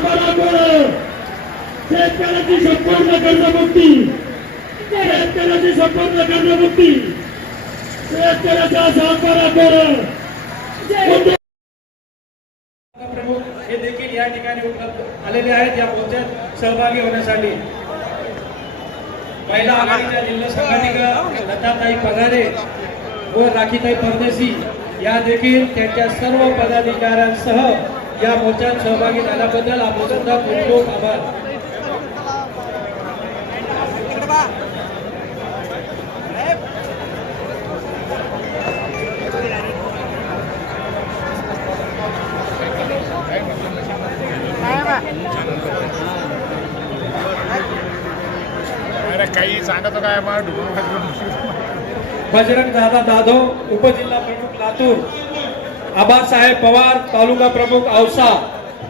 शेतकऱ्याचा शेतकऱ्याची संपूर्ण कर्जमुक्ती. शेतकऱ्याची संपूर्ण कर्जमुक्ती. शेतकऱ्याचा सातबारा करो प्रमुख हे देखील या ठिकाणी उपलब्ध आलेले आहेत. या मोर्चात सहभागी होण्यासाठी. महिला आघाडीच्या जिल्हा संघटक लताताई पगारे व राखीताई परदेशी या देखील त्यांच्या सर्व पदाधिकाऱ्यांसह या मोर्चात सहभागी झाल्याबद्दल आपण सुद्धा खूप खूप आभार. अरे काही सांगतो काय? बजरंग दादा जाधव उपजिल्हा प्रमुख लातूर. आबासाहेब पवार तालुका प्रमुख औसा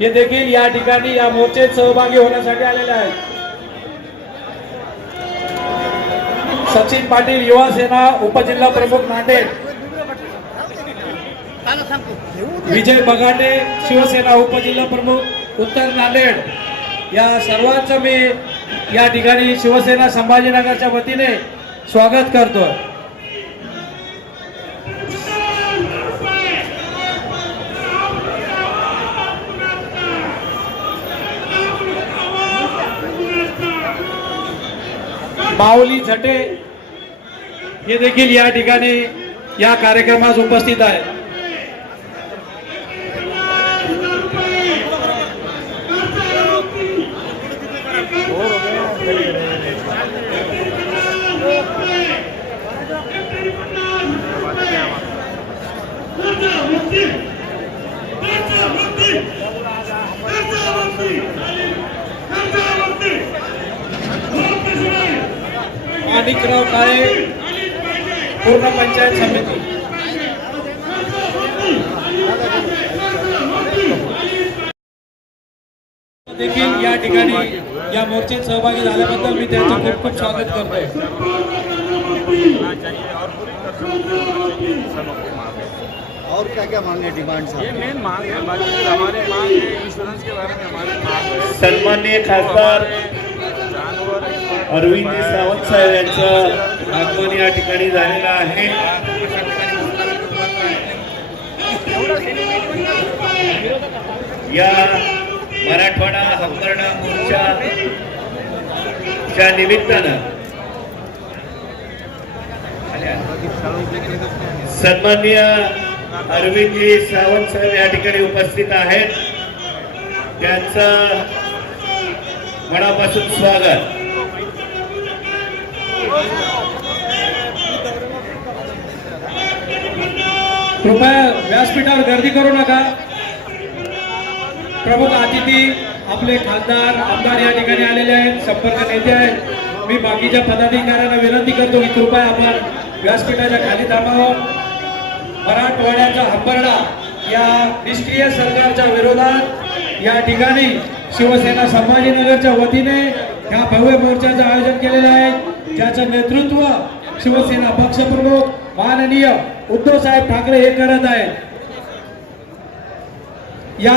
हे देखील या ठिकाणी या मोर्चेत सहभागी होण्यासाठी आलेले आहेत. सचिन पाटील युवा सेना उपजिल्हा प्रमुख नांदेड. विजय बगाटे शिवसेना उपजिल्हा प्रमुख उत्तर नांदेड. या सर्वांचं मी या ठिकाणी शिवसेना संभाजीनगरच्या वतीने स्वागत करतो माऊली झटे हे देखील या ठिकाणी या कार्यक्रमास उपस्थित आहेत. देखील या ठिकाणी या मोर्चेत सहभागी झाल्याबद्दल मी त्यांचं खूप खूप स्वागत करतोय. और क्या क्या मांगे डिमांड ये मेन मांग है हमारी मांग है इंश्योरेंस के बारे में हमारी मांग है। सन्माननीय खासदार जानवर अरविंद सावंत साहेब यांचं आगमन या ठिकाणी झालेलं आहे. या मराठवाडा हक्कर्ण मोर्चाच्या निमित्तानं सन्माननीय अरविंदजी सावंत साहेब या ठिकाणी उपस्थित आहेत. त्यांचं मनापासून स्वागत. कृपया व्यासपीठावर गर्दी करू नका. प्रमुख अतिथी आपले खासदार आमदार या ठिकाणी आलेले आहेत संपर्क नेते आहेत. मी बाकीच्या पदाधिकाऱ्यांना विनंती करतो की कृपया आपण व्यासपीठाच्या खाली थांबावं. मराठवाड्याचा हंबरडा या निष्क्रिय सरकारच्या विरोधात या ठिकाणी शिवसेना संभाजीनगरच्या वतीने ह्या भव्य मोर्चाचं आयोजन केलेलं आहे. ज्याचं नेतृत्व शिवसेना पक्षप्रमुख माननीय उद्धव साहेब ठाकरे हे करत आहेत. या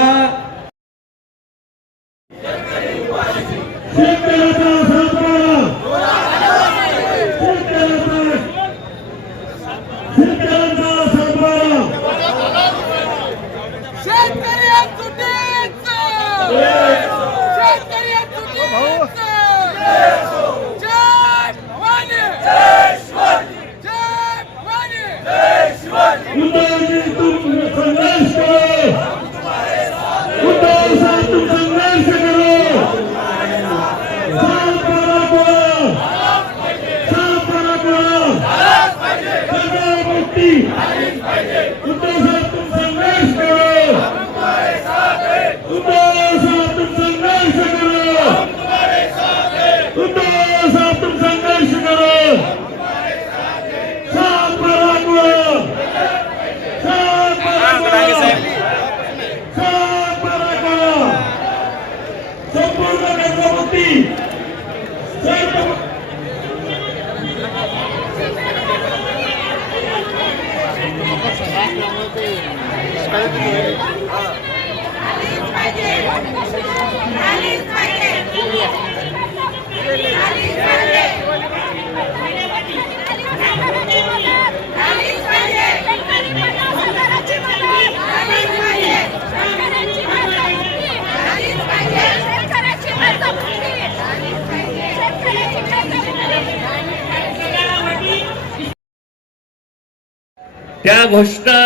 त्या घोषणा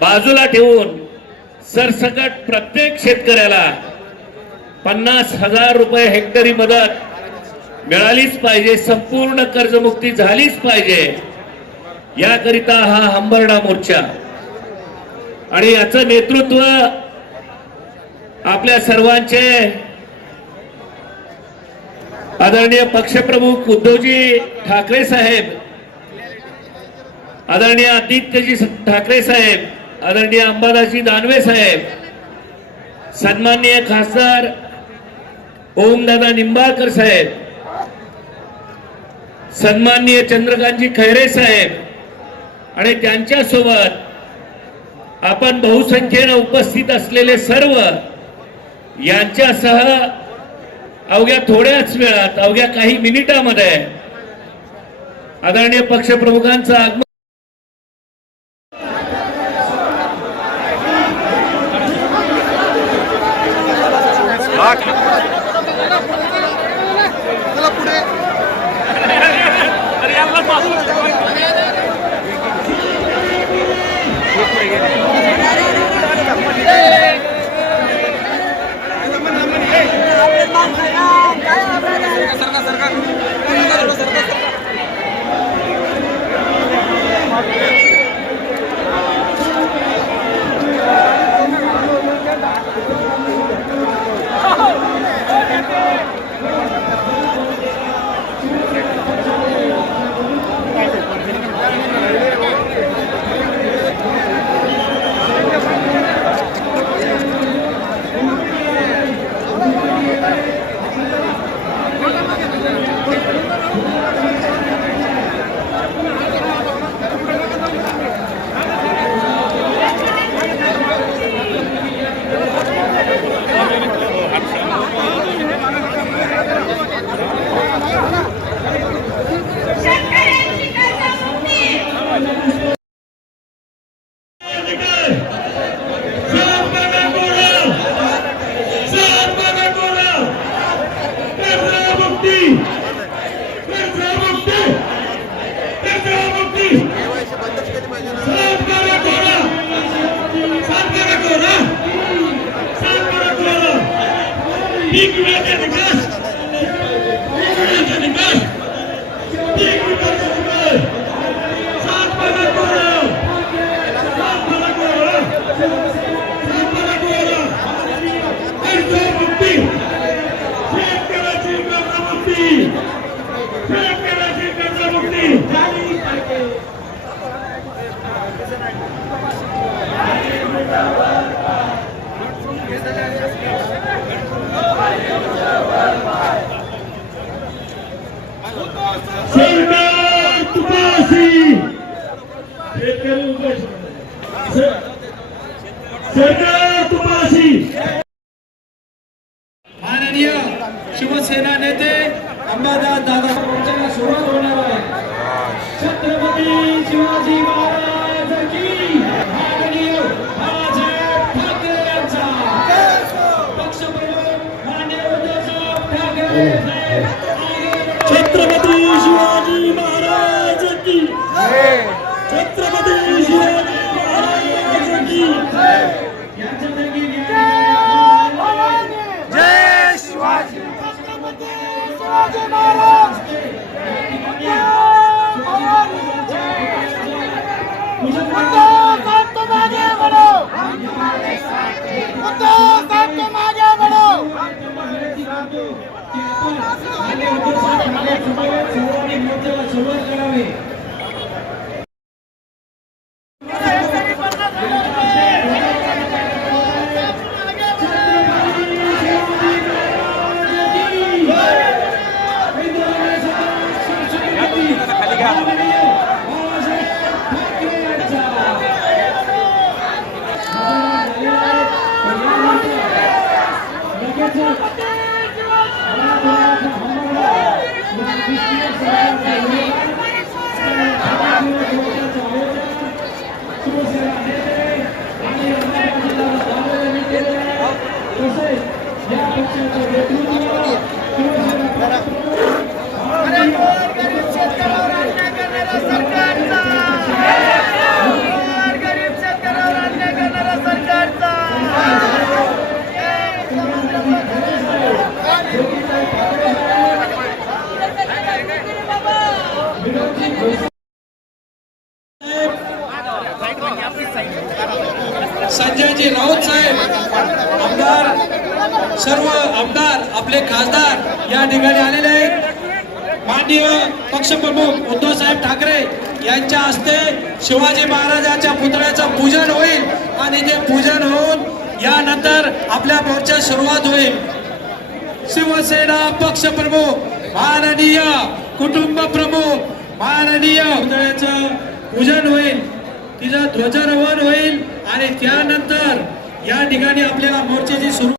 बाजूला ठेवून सरसकट प्रत्येक शेतकऱ्याला पन्नास हजार रुपये हेक्टरी मदत मिळालीच पाहिजे संपूर्ण कर्जमुक्ती झालीच पाहिजे. याकरिता हा हंबरडा मोर्चा. आणि याचं नेतृत्व आपल्या सर्वांचे आदरणीय पक्षप्रमुख उद्धवजी ठाकरे साहेब आदरणीय आदित्यजी ठाकरे साहेब आदरणीय अंबादासी दानवे साहेब सन्माननीय खासदार ओमदादा निंबाळकर साहेब सन्माननीय चंद्रकांतजी खैरे साहेब आणि त्यांच्यासोबत आपण बहुसंख्येनं उपस्थित असलेले सर्व यांच्यासह अवघ्या थोड्याच वेळात अवघ्या काही मिनिटामध्ये आदरणीय पक्षप्रमुखांचं आगमन સમાજ કરાવે यांच्या हस्ते शिवाजी महाराजांच्या पुतळ्याचं पूजन होईल आणि ते पूजन होऊन यानंतर आपल्या मोर्चा सुरुवात होईल. शिवसेना पक्ष प्रमुख माननीय कुटुंब प्रमुख माननीय पुतळ्याचं पूजन होईल. तिचं ध्वजारोहण होईल आणि त्यानंतर या ठिकाणी आपल्याला मोर्चाची सुरू